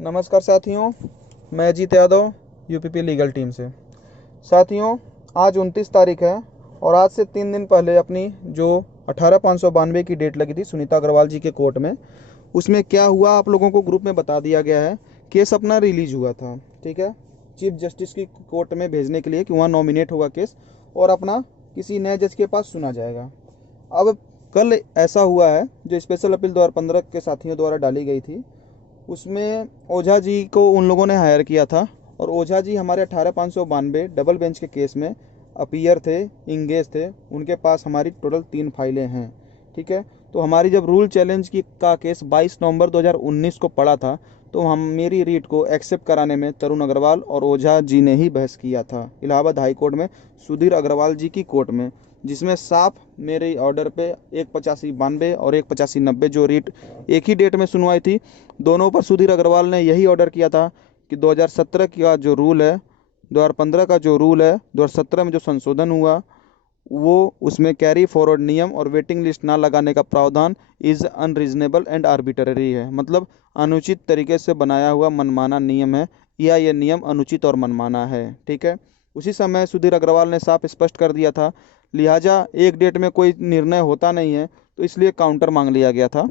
नमस्कार साथियों, मैं Ajit Yadav UPP legal team से। साथियों, आज 29 तारीख है और आज से 3 दिन पहले अपनी जो 18,592 की डेट लगी थी सुनीता अग्रवाल जी के कोर्ट में, उसमें क्या हुआ आप लोगों को ग्रुप में बता दिया गया है। केस अपना रिलीज हुआ था, ठीक है, चीफ जस्टिस की कोर्ट में भेजने के लिए कि वहाँ नॉमिनेट होगा केस और अपना किसी नए जज के पास सुना जाएगा। अब कल ऐसा हुआ है, जो स्पेशल अपील 2015 के साथियों द्वारा डाली गई थी, उसमें ओझा जी को उन लोगों ने हायर किया था और ओझा जी हमारे 18,592 डबल बेंच के केस में अपीयर थे, इंगेज थे। उनके पास हमारी टोटल 3 फाइलें हैं, ठीक है। तो हमारी जब रूल चैलेंज की का केस 22 नवंबर 2019 को पड़ा था, तो हम मेरी रीट को एक्सेप्ट कराने में तरुण अग्रवाल और ओझा जी ने ही बहस किया था इलाहाबाद हाई कोर्ट में, सुधीर अग्रवाल जी की कोर्ट में, जिसमें साफ मेरे ऑर्डर पे 18592 और 18590 जो रीट एक ही डेट में सुनवाई थी, दोनों पर सुधीर अग्रवाल ने यही ऑर्डर किया था कि 2017 का जो रूल है, 2015 का जो रूल है, 2017 में जो संशोधन हुआ, वो उसमें कैरी फॉरवर्ड नियम और वेटिंग लिस्ट ना लगाने का प्रावधान इज़ अनरीजनेबल एंड आर्बिटरी है, मतलब अनुचित तरीके से बनाया हुआ मनमाना नियम है, या ये नियम अनुचित और मनमाना है, ठीक है। उसी समय सुधीर अग्रवाल ने साफ स्पष्ट कर दिया था, लिहाजा एक डेट में कोई निर्णय होता नहीं है, तो इसलिए काउंटर मांग लिया गया था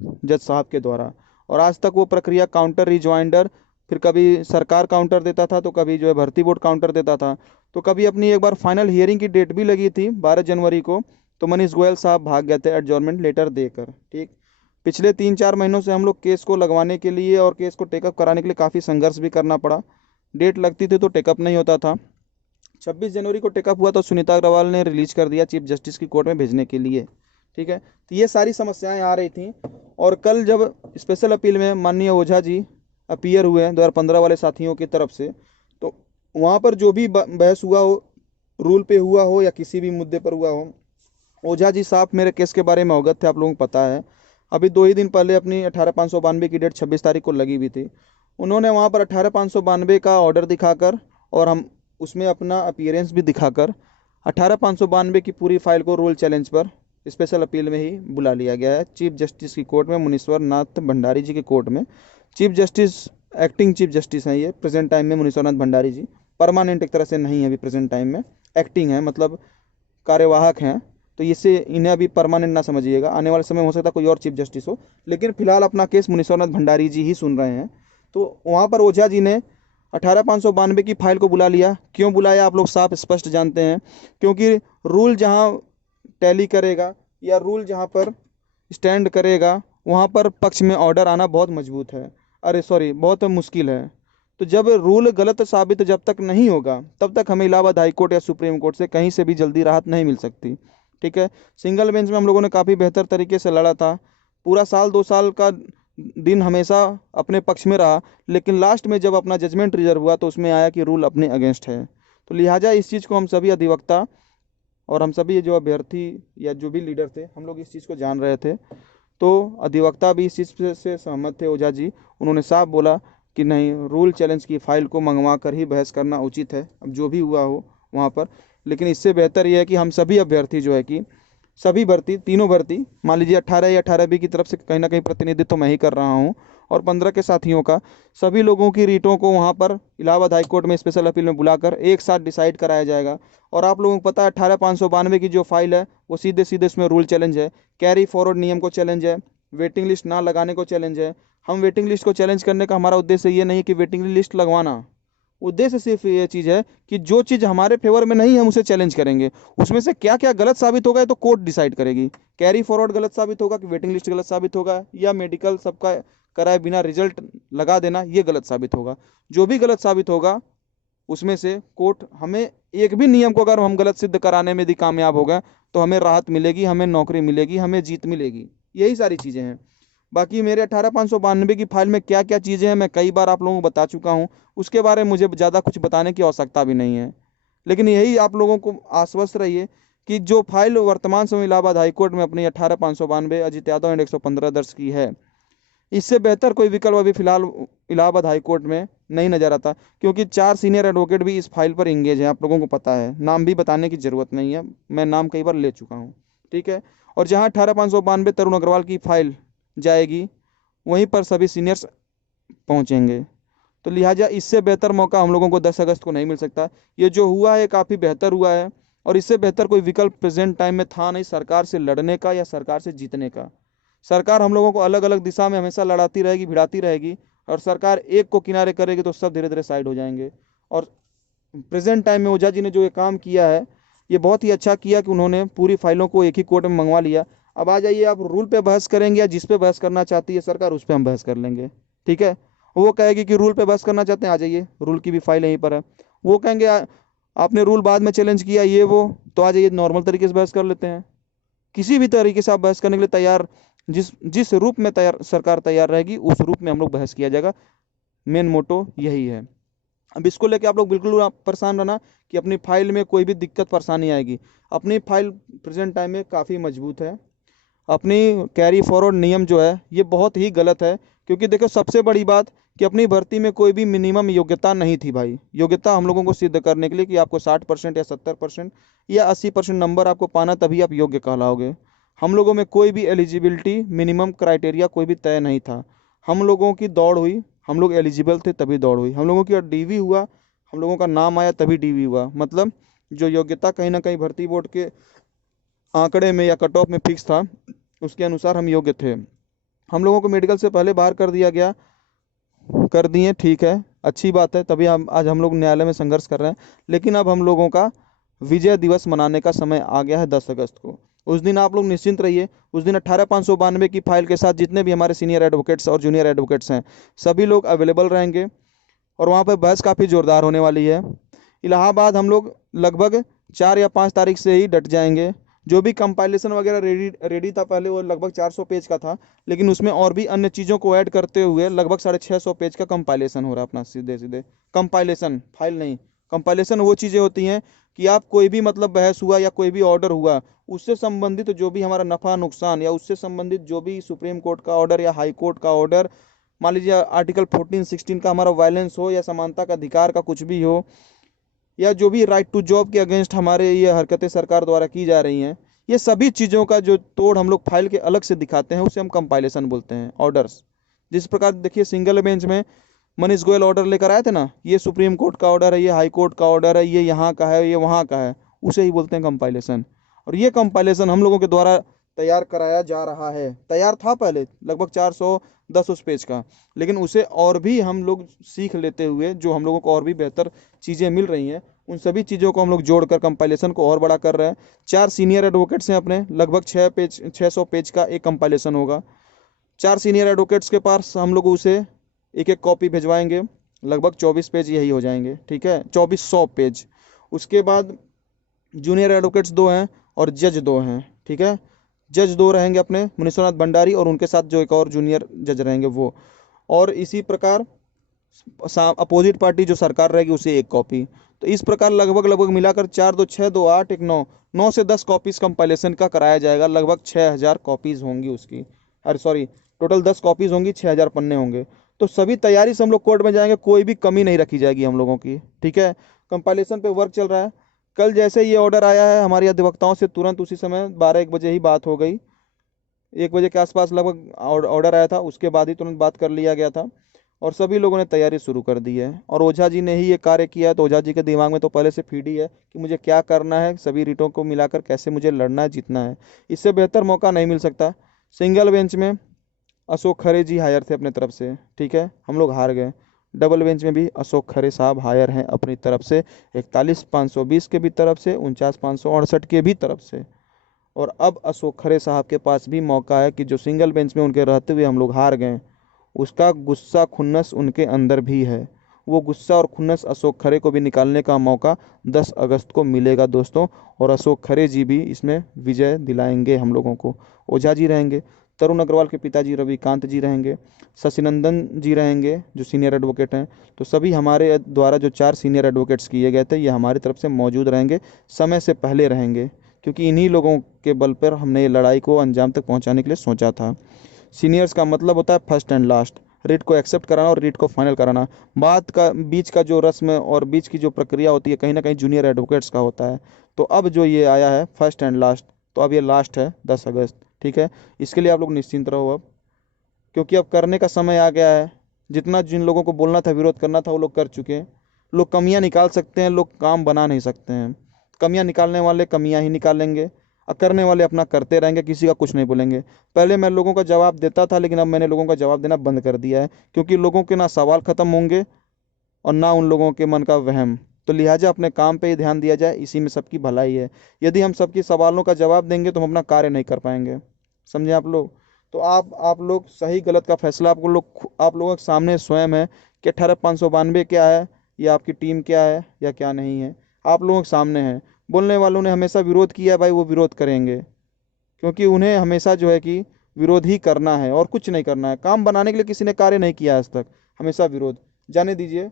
जज साहब के द्वारा। और आज तक वो प्रक्रिया काउंटर रिज्वाइंडर, फिर कभी सरकार काउंटर देता था, तो कभी जो है भर्ती बोर्ड काउंटर देता था, तो कभी अपनी एक बार फाइनल हियरिंग की डेट भी लगी थी 12 जनवरी को, तो मनीष गोयल साहब भाग गए थे एडजॉर्नमेंट लेटर देकर, ठीक। पिछले 3-4 महीनों से हम लोग केस को लगवाने के लिए और केस को टेकअप कराने के लिए काफ़ी संघर्ष भी करना पड़ा। डेट लगती थी तो टेकअप नहीं होता था। 26 जनवरी को टेकअप हुआ तो सुनीता अग्रवाल ने रिलीज कर दिया चीफ जस्टिस की कोर्ट में भेजने के लिए, ठीक है। तो ये सारी समस्याएं आ रही थी। और कल जब स्पेशल अपील में माननीय ओझा जी अपीयर हुए हैं 2015 वाले साथियों की तरफ से, तो वहाँ पर जो भी बहस हुआ हो, रूल पे हुआ हो या किसी भी मुद्दे पर हुआ हो, ओझा जी साहब मेरे केस के बारे में अवगत थे, आप लोगों को पता है। अभी 2 ही दिन पहले अपनी 18,592 की डेट 26 तारीख को लगी हुई थी। उन्होंने वहाँ पर 18,592 का ऑर्डर दिखाकर और हम उसमें अपना अपीयरेंस भी दिखाकर 18,592 की पूरी फाइल को रूल चैलेंज पर स्पेशल अपील में ही बुला लिया गया है चीफ जस्टिस की कोर्ट में, मुनीश्वर नाथ भंडारी जी की कोर्ट में। Chief justice, acting chief justice हैं ये प्रेजेंट टाइम में, मुनीश्वर नाथ भंडारी जी। परमानेंट एक तरह से नहीं है अभी प्रेजेंट टाइम में, एक्टिंग है, मतलब कार्यवाहक हैं। तो इससे इन्हें अभी परमानेंट ना समझिएगा, आने वाले समय हो सकता है कोई और चीफ जस्टिस हो, लेकिन फिलहाल अपना केस मुनीश्वर नाथ भंडारी जी ही सुन रहे हैं। तो वहाँ पर ओझा जी ने 18,592 की फाइल को बुला लिया। क्यों बुलाया आप लोग साफ स्पष्ट जानते हैं, क्योंकि रूल जहाँ टैली करेगा या रूल जहाँ पर स्टैंड करेगा, वहाँ पर पक्ष में ऑर्डर आना बहुत मजबूत है, अरे सॉरी बहुत मुश्किल है। तो जब रूल गलत साबित जब तक नहीं होगा, तब तक हमें इलाहाबाद हाई कोर्ट या सुप्रीम कोर्ट से कहीं से भी जल्दी राहत नहीं मिल सकती, ठीक है। सिंगल बेंच में हम लोगों ने काफ़ी बेहतर तरीके से लड़ा था, पूरा साल 2 साल का दिन हमेशा अपने पक्ष में रहा, लेकिन लास्ट में जब अपना जजमेंट रिजर्व हुआ तो उसमें आया कि रूल अपने अगेंस्ट है। तो लिहाजा इस चीज़ को हम सभी अधिवक्ता और हम सभी जो अभ्यर्थी या जो भी लीडर थे, हम लोग इस चीज़ को जान रहे थे। तो अधिवक्ता भी इस चीज़ से सहमत थे, ओझा जी उन्होंने साफ बोला कि नहीं, रूल चैलेंज की फाइल को मंगवा कर ही बहस करना उचित है, अब जो भी हुआ हो वहाँ पर। लेकिन इससे बेहतर यह है कि हम सभी अभ्यर्थी जो है कि सभी भर्ती, तीनों भर्ती, मान लीजिए 18 या 18B की तरफ से कहीं ना कहीं प्रतिनिधित्व मैं ही कर रहा हूँ, और 15 के साथियों का, सभी लोगों की रीटों को वहाँ पर इलाहाबाद हाई कोर्ट में स्पेशल अपील में बुलाकर एक साथ डिसाइड कराया जाएगा। और आप लोगों को पता है 18,592 की जो फाइल है वो सीधे सीधे उसमें रूल चैलेंज है, कैरी फॉरवर्ड नियम को चैलेंज है, वेटिंग लिस्ट ना लगाने को चैलेंज है। हम वेटिंग लिस्ट को चैलेंज करने का हमारा उद्देश्य ये नहीं कि वेटिंग लिस्ट लगवाना, उद्देश्य सिर्फ ये चीज़ है कि जो चीज़ हमारे फेवर में नहीं है हम उसे चैलेंज करेंगे। उसमें से क्या क्या गलत साबित होगा ये तो कोर्ट डिसाइड करेगी। कैरी फॉरवर्ड गलत साबित होगा कि वेटिंग लिस्ट गलत साबित होगा, या मेडिकल सबका कराए बिना रिजल्ट लगा देना ये गलत साबित होगा। जो भी गलत साबित होगा उसमें से कोर्ट हमें, एक भी नियम को अगर हम गलत सिद्ध कराने में यदि कामयाब हो गए तो हमें राहत मिलेगी, हमें नौकरी मिलेगी, हमें जीत मिलेगी। यही सारी चीज़ें हैं। बाकी मेरे 18,592 की फाइल में क्या क्या चीज़ें हैं मैं कई बार आप लोगों को बता चुका हूँ, उसके बारे में मुझे ज़्यादा कुछ बताने की आवश्यकता भी नहीं है। लेकिन यही आप लोगों को आश्वस्त रहिए कि जो फाइल वर्तमान समय इलाहाबाद हाईकोर्ट में अपनी 18,592 अजित यादव एंड 115 दर्ज की है, इससे बेहतर कोई विकल्प अभी फिलहाल इलाहाबाद हाई कोर्ट में नहीं नजर आता, क्योंकि 4 सीनियर एडवोकेट भी इस फाइल पर इंगेज हैं, आप लोगों को पता है, नाम भी बताने की जरूरत नहीं है, मैं नाम कई बार ले चुका हूँ, ठीक है। और जहाँ 18,592 तरुण अग्रवाल की फाइल जाएगी, वहीं पर सभी सीनियर्स पहुँचेंगे। तो लिहाजा इससे बेहतर मौका हम लोगों को 10 अगस्त को नहीं मिल सकता। ये जो हुआ है काफ़ी बेहतर हुआ है, और इससे बेहतर कोई विकल्प प्रेजेंट टाइम में था नहीं सरकार से लड़ने का या सरकार से जीतने का। सरकार हम लोगों को अलग अलग दिशा में हमेशा लड़ाती रहेगी, भिड़ाती रहेगी, और सरकार एक को किनारे करेगी तो सब धीरे धीरे साइड हो जाएंगे। और प्रेजेंट टाइम में ओझा जी ने जो ये काम किया है, ये बहुत ही अच्छा किया कि उन्होंने पूरी फाइलों को एक ही कोर्ट में मंगवा लिया। अब आ जाइए, आप रूल पे बहस करेंगे या जिस पे बहस करना चाहती है सरकार उस पे हम बहस कर लेंगे, ठीक है। वो कहेगी कि रूल पे बहस करना चाहते हैं, आ जाइए, रूल की भी फाइल यहीं पर है। वो कहेंगे आपने रूल बाद में चैलेंज किया ये वो, तो आ जाइए नॉर्मल तरीके से बहस कर लेते हैं। किसी भी तरीके से आप बहस करने के लिए तैयार, जिस जिस रूप में तैयार सरकार तैयार रहेगी उस रूप में हम लोग बहस किया जाएगा। मेन मोटो यही है। अब इसको लेके आप लोग बिल्कुल आप परेशान रहना कि अपनी फाइल में कोई भी दिक्कत परेशानी आएगी। अपनी फाइल प्रेजेंट टाइम में काफ़ी मजबूत है। अपनी कैरी फॉरवर्ड नियम जो है ये बहुत ही गलत है, क्योंकि देखो सबसे बड़ी बात कि अपनी भर्ती में कोई भी मिनिमम योग्यता नहीं थी भाई। योग्यता हम लोगों को सिद्ध करने के लिए कि आपको 60% या 70% या 80% नंबर आपको पाना, तभी आप योग्य कहलाओगे। हम लोगों में कोई भी एलिजिबिलिटी मिनिमम क्राइटेरिया कोई भी तय नहीं था। हम लोगों की दौड़ हुई, हम लोग एलिजिबल थे तभी दौड़ हुई। हम लोगों की डीवी हुआ, हम लोगों का नाम आया तभी डीवी हुआ। मतलब जो योग्यता कहीं ना कहीं भर्ती बोर्ड के आंकड़े में या कट ऑफ में फिक्स था, उसके अनुसार हम योग्य थे। हम लोगों को मेडिकल से पहले बाहर कर दिया गया, कर दिए, ठीक है, अच्छी बात है, तभी हम आज हम लोग न्यायालय में संघर्ष कर रहे हैं। लेकिन अब हम लोगों का विजय दिवस मनाने का समय आ गया है 10 अगस्त को। उस दिन आप लोग निश्चिंत रहिए। उस दिन 18,592 की फाइल के साथ जितने भी हमारे सीनियर एडवोकेट्स और जूनियर एडवोकेट्स हैं सभी लोग अवेलेबल रहेंगे, और वहाँ पर बहस काफ़ी ज़ोरदार होने वाली है। इलाहाबाद हम लोग लगभग 4 या 5 तारीख से ही डट जाएंगे। जो भी कंपाइलेशन वगैरह रेडी रेडी था पहले, वो लगभग 400 पेज का था, लेकिन उसमें और भी अन्य चीज़ों को ऐड करते हुए लगभग 650 पेज का कंपाइलेशन हो रहा है अपना। सीधे सीधे कंपाइलेशन, फाइल नहीं। कंपाइलेशन वो चीज़ें होती हैं कि आप कोई भी मतलब बहस हुआ या कोई भी ऑर्डर हुआ, उससे संबंधित जो भी हमारा नफ़ा नुकसान या उससे संबंधित जो भी सुप्रीम कोर्ट का ऑर्डर या हाई कोर्ट का ऑर्डर, मान लीजिए आर्टिकल 14-16 का हमारा वायलेंस हो या समानता का अधिकार का कुछ भी हो, या जो भी राइट टू जॉब के अगेंस्ट हमारे ये हरकतें सरकार द्वारा की जा रही हैं, ये सभी चीज़ों का जो तोड़ हम लोग फाइल के अलग से दिखाते हैं उसे हम कंपाइलेशन बोलते हैं। ऑर्डर्स जिस प्रकार देखिए सिंगल बेंच में मनीष गोयल ऑर्डर लेकर आए थे ना, ये सुप्रीम कोर्ट का ऑर्डर है, ये हाई कोर्ट का ऑर्डर है, ये यहाँ का है, ये वहाँ का है, उसे ही बोलते हैं कंपाइलेशन। और ये कंपाइलेशन हम लोगों के द्वारा तैयार कराया जा रहा है। तैयार था पहले लगभग 410 उस पेज का, लेकिन उसे और भी हम लोग सीख लेते हुए जो हम लोगों को और भी बेहतर चीज़ें मिल रही हैं, उन सभी चीज़ों को हम लोग जोड़कर कंपाइलेशन को और बड़ा कर रहे हैं। 4 सीनियर एडवोकेट्स हैं अपने, लगभग 600 पेज का एक कंपाइलेशन होगा। 4 सीनियर एडवोकेट्स के पास हम लोग उसे एक एक कॉपी भिजवाएंगे, लगभग 24 पेज यही हो जाएंगे, ठीक है, 2400 पेज। उसके बाद जूनियर एडवोकेट्स 2 हैं और जज 2 हैं, ठीक है। जज 2 रहेंगे अपने मुनीश्वरनाथ भंडारी, और उनके साथ जो एक और जूनियर जज रहेंगे वो। और इसी प्रकार अपोजिट पार्टी जो सरकार रहेगी उसे एक कॉपी। तो इस प्रकार लगभग लगभग मिलाकर 4 2 6 2 8 1 9 9 से 10 कॉपीज़ कंपाइलेशन का कराया जाएगा। लगभग 6,000 कॉपीज़ होंगी उसकी, अरे सॉरी, टोटल 10 कॉपीज़ होंगी, 6,000 पन्ने होंगे। तो सभी तैयारी से हम लोग कोर्ट में जाएंगे, कोई भी कमी नहीं रखी जाएगी हम लोगों की, ठीक है। कंपाइलेशन पे वर्क चल रहा है। कल जैसे ये ऑर्डर आया है हमारे अधिवक्ताओं से, तुरंत उसी समय 12-1 बजे ही बात हो गई। 1 बजे के आसपास लगभग ऑर्डर आया था, उसके बाद ही तुरंत बात कर लिया गया था, और सभी लोगों ने तैयारी शुरू कर दी है। और ओझा जी ने ही ये कार्य किया है, तो ओझा जी के दिमाग में तो पहले से फीड ही है कि मुझे क्या करना है, सभी रीटों को मिलाकर कैसे मुझे लड़ना है, जीतना है। इससे बेहतर मौका नहीं मिल सकता। सिंगल बेंच में अशोक खरे जी हायर थे अपने तरफ से, ठीक है, हम लोग हार गए। डबल बेंच में भी अशोक खरे साहब हायर हैं अपनी तरफ से, 41,520 के भी तरफ से, 49,568 के भी तरफ से। और अब अशोक खरे साहब के पास भी मौका है कि जो सिंगल बेंच में उनके रहते हुए हम लोग हार गए, उसका गुस्सा खुन्नस उनके अंदर भी है। वो गुस्सा और खुन्नस अशोक खरे को भी निकालने का मौका 10 अगस्त को मिलेगा दोस्तों, और अशोक खरे जी भी इसमें विजय दिलाएंगे हम लोगों को। ओझा जी रहेंगे, तरुण अग्रवाल के पिताजी रविकांत जी रहेंगे, शशिनंदन जी रहेंगे जो सीनियर एडवोकेट हैं। तो सभी हमारे द्वारा जो 4 सीनियर एडवोकेट्स किए गए थे ये हमारी तरफ से मौजूद रहेंगे, समय से पहले रहेंगे, क्योंकि इन्हीं लोगों के बल पर हमने ये लड़ाई को अंजाम तक पहुंचाने के लिए सोचा था। सीनियर्स का मतलब होता है फर्स्ट एंड लास्ट, रीट को एक्सेप्ट कराना और रीट को फाइनल कराना। बात का बीच का जो रस्म और बीच की जो प्रक्रिया होती है कहीं ना कहीं जूनियर एडवोकेट्स का होता है। तो अब जो ये आया है फर्स्ट एंड लास्ट, तो अब ये लास्ट है 10 अगस्त, ठीक है। इसके लिए आप लोग निश्चिंत रहो अब, क्योंकि अब करने का समय आ गया है। जितना जिन लोगों को बोलना था, विरोध करना था, वो लोग कर चुके हैं। लोग कमियां निकाल सकते हैं, लोग काम बना नहीं सकते हैं। कमियां निकालने वाले कमियां ही निकालेंगे और करने वाले अपना करते रहेंगे, किसी का कुछ नहीं बोलेंगे। पहले मैं लोगों का जवाब देता था, लेकिन अब मैंने लोगों का जवाब देना बंद कर दिया है, क्योंकि लोगों के ना सवाल ख़त्म होंगे और ना उन लोगों के मन का वहम। तो लिहाजा अपने काम पे ही ध्यान दिया जाए, इसी में सबकी भलाई है। यदि हम सबकी सवालों का जवाब देंगे तो हम अपना कार्य नहीं कर पाएंगे। समझे आप लोग? तो आप लोग सही गलत का फैसला आप लोगों के सामने स्वयं है कि 18,592 क्या है, या आपकी टीम क्या है या क्या नहीं है, आप लोगों के सामने है। बोलने वालों ने हमेशा विरोध किया है भाई, वो विरोध करेंगे, क्योंकि उन्हें हमेशा जो है कि विरोध ही करना है और कुछ नहीं करना है। काम बनाने के लिए किसी ने कार्य नहीं किया आज तक, हमेशा विरोध। जाने दीजिए।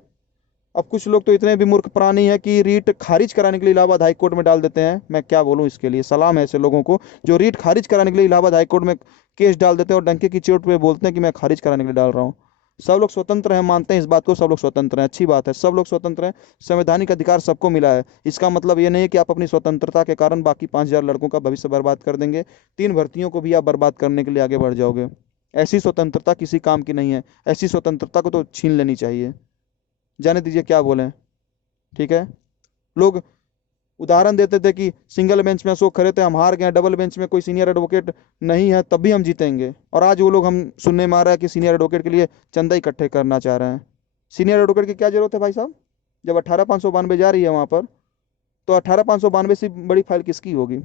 अब कुछ लोग तो इतने भी मूर्ख प्राणी हैं कि रीट खारिज कराने के लिए इलाहाबाद हाई कोर्ट में डाल देते हैं। मैं क्या बोलूं इसके लिए, सलाम है ऐसे लोगों को जो रीट खारिज कराने के लिए इलाहाबाद हाई कोर्ट में केस डाल देते हैं और डंके की चोट पे बोलते हैं कि मैं खारिज कराने के लिए डाल रहा हूँ। सब लोग स्वतंत्र हैं, मानते हैं इस बात को, सब लोग स्वतंत्र हैं, अच्छी बात है, सब लोग स्वतंत्र हैं। संवैधानिक अधिकार सबको मिला है। इसका मतलब ये नहीं है कि आप अपनी स्वतंत्रता के कारण बाकी 5,000 लड़कों का भविष्य बर्बाद कर देंगे, 3 भर्तियों को भी आप बर्बाद करने के लिए आगे बढ़ जाओगे। ऐसी स्वतंत्रता किसी काम की नहीं है, ऐसी स्वतंत्रता को तो छीन लेनी चाहिए। जाने दीजिए क्या बोलें। ठीक है। लोग उदाहरण देते थे कि सिंगल बेंच में अशोक खड़े थे, हम हार गए, डबल बेंच में कोई सीनियर एडवोकेट नहीं है तब भी हम जीतेंगे, और आज वो लोग हम सुनने में आ रहा है कि सीनियर एडवोकेट के लिए चंदा इकट्ठे करना चाह रहे हैं। सीनियर एडवोकेट की क्या जरूरत है भाई साहब? जब 18,592 जा रही है वहाँ पर, तो 18,592 से बड़ी फाइल किसकी होगी?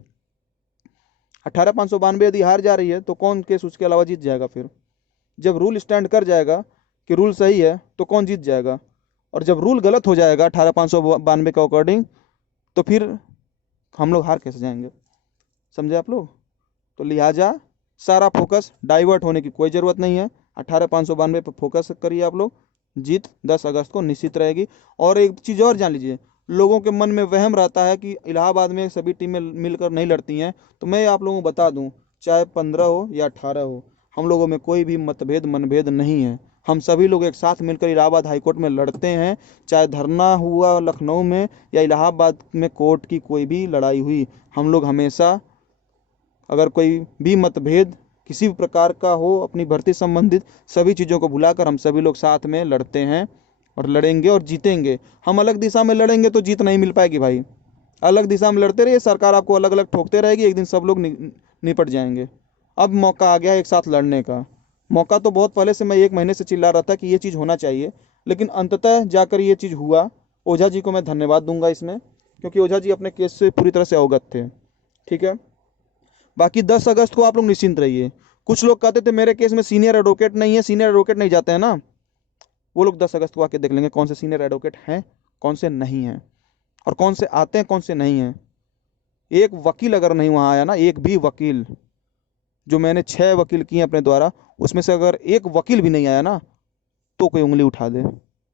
18,592 यदि हार जा रही है तो कौन केस उसके अलावा जीत जाएगा? फिर जब रूल स्टैंड कर जाएगा कि रूल सही है तो कौन जीत जाएगा? और जब रूल गलत हो जाएगा 18,592 के अकॉर्डिंग, तो फिर हम लोग हार कैसे जाएंगे? समझे आप लोग? तो लिहाजा सारा फोकस डाइवर्ट होने की कोई ज़रूरत नहीं है। 18,592 पर फोकस करिए आप लोग। जीत 10 अगस्त को निश्चित रहेगी। और एक चीज़ और जान लीजिए, लोगों के मन में वहम रहता है कि इलाहाबाद में सभी टीमें मिलकर नहीं लड़ती हैं। तो मैं आप लोगों को बता दूं, चाहे 15 हो या 18 हो, हम लोगों में कोई भी मतभेद मनभेद नहीं है। हम सभी लोग एक साथ मिलकर इलाहाबाद हाईकोर्ट में लड़ते हैं। चाहे धरना हुआ लखनऊ में या इलाहाबाद में कोर्ट की कोई भी लड़ाई हुई, हम लोग हमेशा, अगर कोई भी मतभेद किसी भी प्रकार का हो अपनी भर्ती संबंधित, सभी चीज़ों को भुलाकर हम सभी लोग साथ में लड़ते हैं और लड़ेंगे और जीतेंगे। हम अलग दिशा में लड़ेंगे तो जीत नहीं मिल पाएगी भाई। अलग दिशा में लड़ते रहिए, सरकार आपको अलग अलग ठोकते रहेगी, एक दिन सब लोग निपट जाएंगे। अब मौका आ गया है एक साथ लड़ने का। मौका तो बहुत पहले से, मैं 1 महीने से चिल्ला रहा था कि ये चीज़ होना चाहिए, लेकिन अंततः जाकर ये चीज़ हुआ। ओझा जी को मैं धन्यवाद दूंगा इसमें, क्योंकि ओझा जी अपने केस से पूरी तरह से अवगत थे। ठीक है। बाकी 10 अगस्त को आप लोग निश्चिंत रहिए। कुछ लोग कहते थे मेरे केस में सीनियर एडवोकेट नहीं है, सीनियर एडवोकेट नहीं जाते हैं ना, वो लोग 10 अगस्त को आके देख लेंगे कौन से सीनियर एडवोकेट हैं, कौन से नहीं हैं, और कौन से आते हैं कौन से नहीं हैं। एक वकील अगर नहीं वहाँ आया ना, एक भी वकील, जो मैंने 6 वकील किए अपने द्वारा, उसमें से अगर एक वकील भी नहीं आया ना, तो कोई उंगली उठा दे।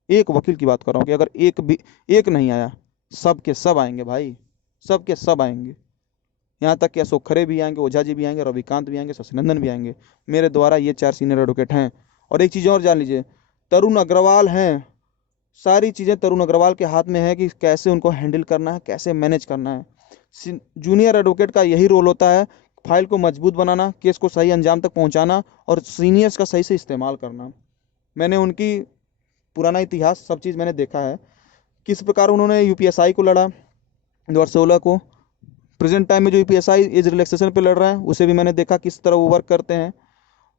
एक वकील की बात कर रहा हूँ कि अगर एक नहीं आया, सब के सब आएंगे भाई, सब के सब आएंगे। यहाँ तक कि अशोक खरे भी आएंगे, ओझा जी भी आएंगे, रविकांत भी आएंगे, शशिनंदन भी आएंगे। मेरे द्वारा ये 4 सीनियर एडवोकेट हैं। और एक चीज़ और जान लीजिए, तरुण अग्रवाल हैं। सारी चीज़ें तरुण अग्रवाल के हाथ में है कि कैसे उनको हैंडल करना है, कैसे मैनेज करना है। जूनियर एडवोकेट का यही रोल होता है, फाइल को मजबूत बनाना, केस को सही अंजाम तक पहुँचाना और सीनियर्स का सही से इस्तेमाल करना। मैंने उनकी पुराना इतिहास सब चीज़ मैंने देखा है, किस प्रकार उन्होंने यूपीएसआई को लड़ा 2016 को। प्रेजेंट टाइम में जो यूपीएसआई एज रिलैक्सेशन पे लड़ रहे हैं, उसे भी मैंने देखा किस तरह वो वर्क करते हैं।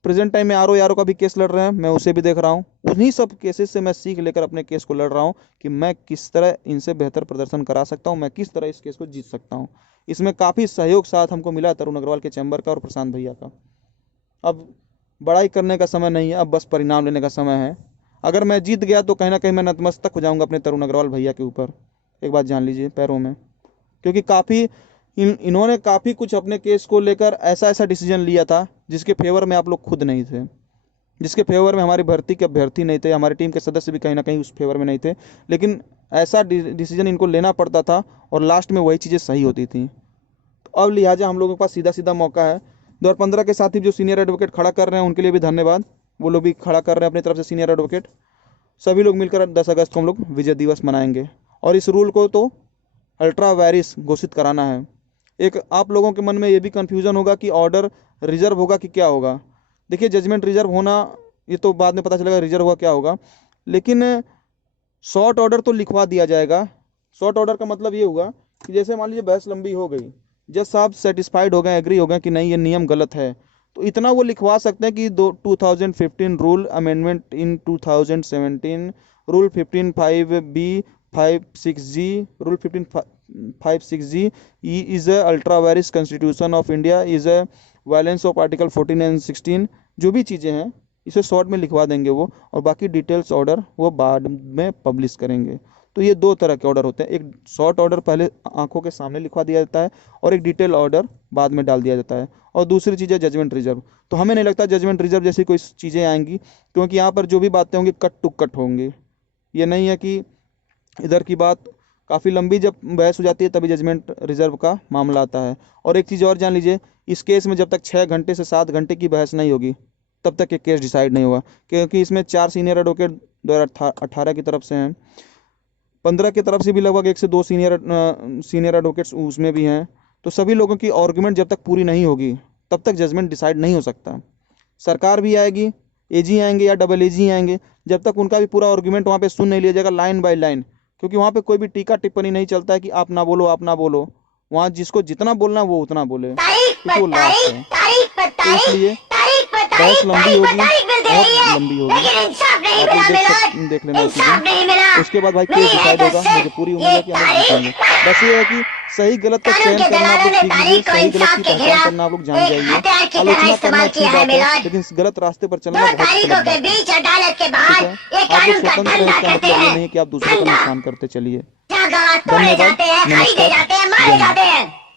प्रेजेंट टाइम में आरओ का भी केस लड़ रहे हैं, मैं उसे भी देख रहा हूँ। उन्हीं सब केसेस से मैं सीख लेकर अपने केस को लड़ रहा हूँ कि मैं किस तरह इनसे बेहतर प्रदर्शन करा सकता हूँ, मैं किस तरह इस केस को जीत सकता हूँ। इसमें काफ़ी सहयोग साथ हमको मिला तरुण अग्रवाल के चैम्बर का और प्रशांत भैया का। अब बड़ाई करने का समय नहीं है, अब बस परिणाम लेने का समय है। अगर मैं जीत गया तो कहीं ना कहीं मैं नतमस्तक हो जाऊंगा अपने तरुण अग्रवाल भैया के ऊपर, एक बात जान लीजिए, पैरों में। क्योंकि काफ़ी इन्होंने काफ़ी कुछ अपने केस को लेकर ऐसा ऐसा डिसीजन लिया था जिसके फेवर में आप लोग खुद नहीं थे, जिसके फेवर में हमारी भर्ती के अभ्यर्थी नहीं थे, हमारी टीम के सदस्य भी कहीं ना कहीं उस फेवर में नहीं थे। लेकिन ऐसा डिसीजन इनको लेना पड़ता था और लास्ट में वही चीज़ें सही होती थी। तो अब लिहाजा हम लोगों के पास सीधा सीधा मौका है। 2015 के साथी जो सीनियर एडवोकेट खड़ा कर रहे हैं उनके लिए भी धन्यवाद, वो लोग भी खड़ा कर रहे हैं अपनी तरफ से सीनियर एडवोकेट। सभी लोग मिलकर 10 अगस्त को हम लोग विजय दिवस मनाएंगे और इस रूल को तो अल्ट्रा वायरिस घोषित कराना है। एक आप लोगों के मन में ये भी कन्फ्यूज़न होगा कि ऑर्डर रिजर्व होगा कि क्या होगा। देखिए, जजमेंट रिजर्व होना ये तो बाद में पता चलेगा रिजर्व हुआ क्या होगा, लेकिन शॉर्ट ऑर्डर तो लिखवा दिया जाएगा। शॉर्ट ऑर्डर का मतलब ये हुआ कि जैसे मान लीजिए बहस लंबी हो गई, जज साहब सेटिस्फाइड हो गए, एग्री हो गए कि नहीं ये नियम गलत है, तो इतना वो लिखवा सकते हैं कि 2015 rule amendment in 2017, rule 15(5)(b), 5(6)(g), rule 15(5)(6)(g is a ultra vires constitution of India, is a violence of article 14 and 16, जो भी चीज़ें हैं इसे शॉर्ट में लिखवा देंगे वो, और बाकी डिटेल्स ऑर्डर वो बाद में पब्लिश करेंगे। तो ये दो तरह के ऑर्डर होते हैं, एक शॉर्ट ऑर्डर पहले आंखों के सामने लिखवा दिया जाता है और एक डिटेल ऑर्डर बाद में डाल दिया जाता है। और दूसरी चीज़ है जजमेंट रिजर्व। तो हमें नहीं लगता जजमेंट रिजर्व जैसी कोई चीज़ें आएंगी, क्योंकि यहाँ पर जो भी बातें होंगी कट टू कट होंगी। ये नहीं है कि इधर की बात काफ़ी लंबी जब बहस हो जाती है तभी जजमेंट रिजर्व का मामला आता है। और एक चीज़ और जान लीजिए, इस केस में जब तक 6 घंटे से 7 घंटे की बहस नहीं होगी तब तक ये केस डिसाइड नहीं होगा, क्योंकि इसमें 4 सीनियर एडवोकेट 2018 की तरफ से हैं, 15 की तरफ से भी लगभग 1 से 2 सीनियर एडवोकेट्स उसमें भी हैं। तो सभी लोगों की आर्गुमेंट जब तक पूरी नहीं होगी तब तक जजमेंट डिसाइड नहीं हो सकता। सरकार भी आएगी, एजी आएंगे या डबल एजी आएंगे, जब तक उनका भी पूरा आर्गुमेंट वहाँ पे सुन नहीं लिया जाएगा लाइन बाय लाइन, क्योंकि वहाँ पे कोई भी टीका टिप्पणी नहीं चलता है कि आप ना बोलो आप ना बोलो। वहाँ जिसको जितना बोलना है वो उतना बोले, क्योंकि वो लास्ट है। तो इसलिए बहस लंबी होगी, बहुत लंबी होगी, आप लोग देख लेना चीज़ें। उसके बाद भाई केस डिसाइड होगा, मुझे पूरी उम्मीद है कि हम लोग जीतेंगे। बस ये है कि सही गलत का चयन करना आप लोग सीख लीजिए, सही गलत की पहचान करना आप लोग जान जाइए। आलोचना करना अच्छी बात है, लेकिन गलत रास्ते पर चलना बहुत गलत बात है। ठीक है, आप लोग स्वतंत्र हैं, इसका मतलब ये नहीं है कि आप दूसरों का नुकसान करते चलिए। धन्यवाद, नमस्कार, जय हिंद।